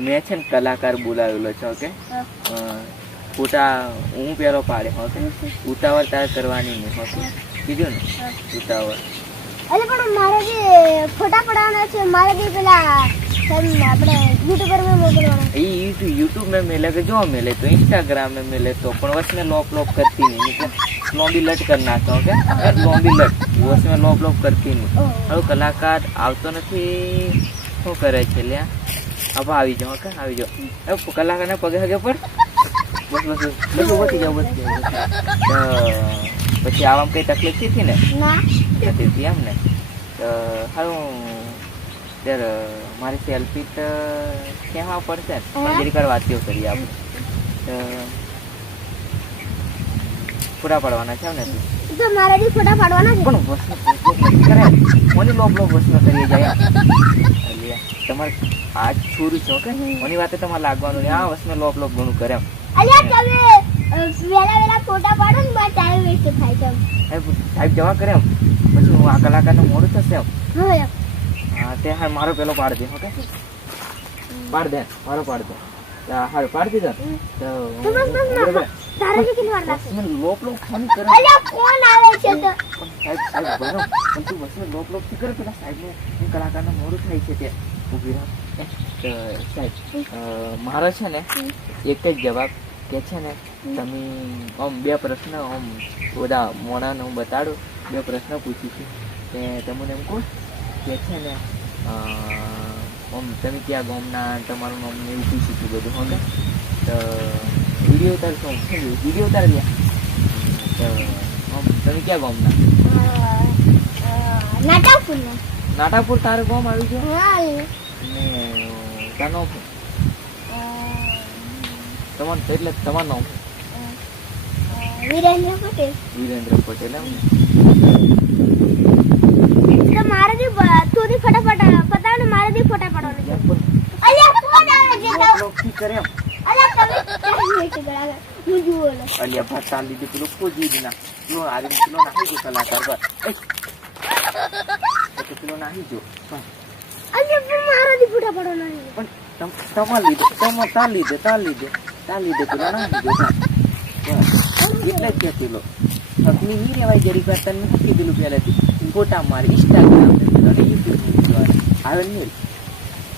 મેં છે ને કલાકાર બોલાવેલો છે ઓકે ફોટા હું પેલો પાડે ઓકે ઉતાવળ તારે કરવાની નહીં ઓકે કીધું ને ઉતાવળ અરે પણ મારે જે ફોટા પડાવવાના છે મારે જે પેલા આપણે યુટ્યુબર में મોકલવાના ये यूट्यूब में मिले कि जो मिले तो इंस्टाग्राम में मिले तो पण उसमें लॉप करती नहीं लॉम्बी लट करना था ओके लॉम्बी लट वो उसमें लॉप करती नहीं હવે કલાકાર આવતો નથી શું કરે છે લ્યા अब આવી જાઓ ઓકે આવી જાઓ હવે કલાકારને પગે હગે પર બસ ઉભી જાઓ બસ પછી આવામાં કઈ તકલીફ હતી ને ના હતી એમ ને તો હારું ત્યારે મારી સેલ્ફી તો કેવા પડશે પણ જરી કર વાતીઓ કરીએ આપણે પૂરા પાડવાના છે ને તો મારે બી ફોટા પાડવાના છે પણ વસ્તુ કરે મને લોપ વસ્તુ કરીએ જાય તમારે આ છોરું છો કે મને વાતે તમારે લાગવાનું નહીં આ વસ્તુ લોપ ઘણું કરે એમ અલ્યા તમે વેલા ફોટા પાડો ને મારે ટાઈમ વેસ્ટ થાય છે સાહેબ જવા કરે એમ પછી હું આ કલાકારનું મોડું થશે એમ હા હા તે હા મારો પેલો પાડ દે ઓકે પાડ દે મારો પાડ દે હારું પાડ દીધો તો તારે કેટલી વાર લાગશે મને લોપ ફોન કરે અલ્યા ફોન આવે છે તો સાહેબ બરો પણ તું બસ લોપ થી કરે પેલા સાહેબનું હું કલાકારનું મોડું થાય છે તે ઊભી રહો સાહેબ મારો છે ને એક જ જવાબ કે છે ને તમે આમ બે પ્રશ્ન આમ બધા મોણાને હું બતાડું બે પ્રશ્ન પૂછું છું કે તમને એમ કહું કે છે ને આમ તમે ક્યાં ગામના તમારું નામ ને એવું પૂછ્યું છું બધું હવે તો વિડીયો ઉતારશો વિડીયો ઉતારી લે તો આમ તમે ક્યાં ગામના નાટાપુર તારું ગામ આવી ગયું ને તાનો તમારું એટલે તમારું નામ વિરેન્દ્ર પટેલ એમ તો મારે બી તું બી ફટાફટ પતાવ ને મારે બી ફોટા પાડવાના છે અલ્યા ફોન આવે છે તો લોકી કરે એમ અલ્યા તમે ક્યાં વેટ કરા હું જુઓ લે અલ્યા ભાતા લીધી પેલો ખોજી દીના નો આરે પેલો નાખી જો કલાકાર પર પેલો નાખી જો અલ્યા પણ મારે બી ફોટા પાડવાના છે પણ તમાર લીધે તાર લીધે પેલો નાખી જો એટલે જ પેલો અગ્નિ નહીં રેવાય જરી વાર તને મૂકી દીધું પહેલાથી ફોટા મારે ઇન્સ્ટાગ્રામ યુટ્યુબ આવે નહીં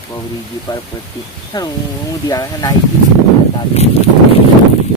બહુ રીજી પર પછી હું નાખી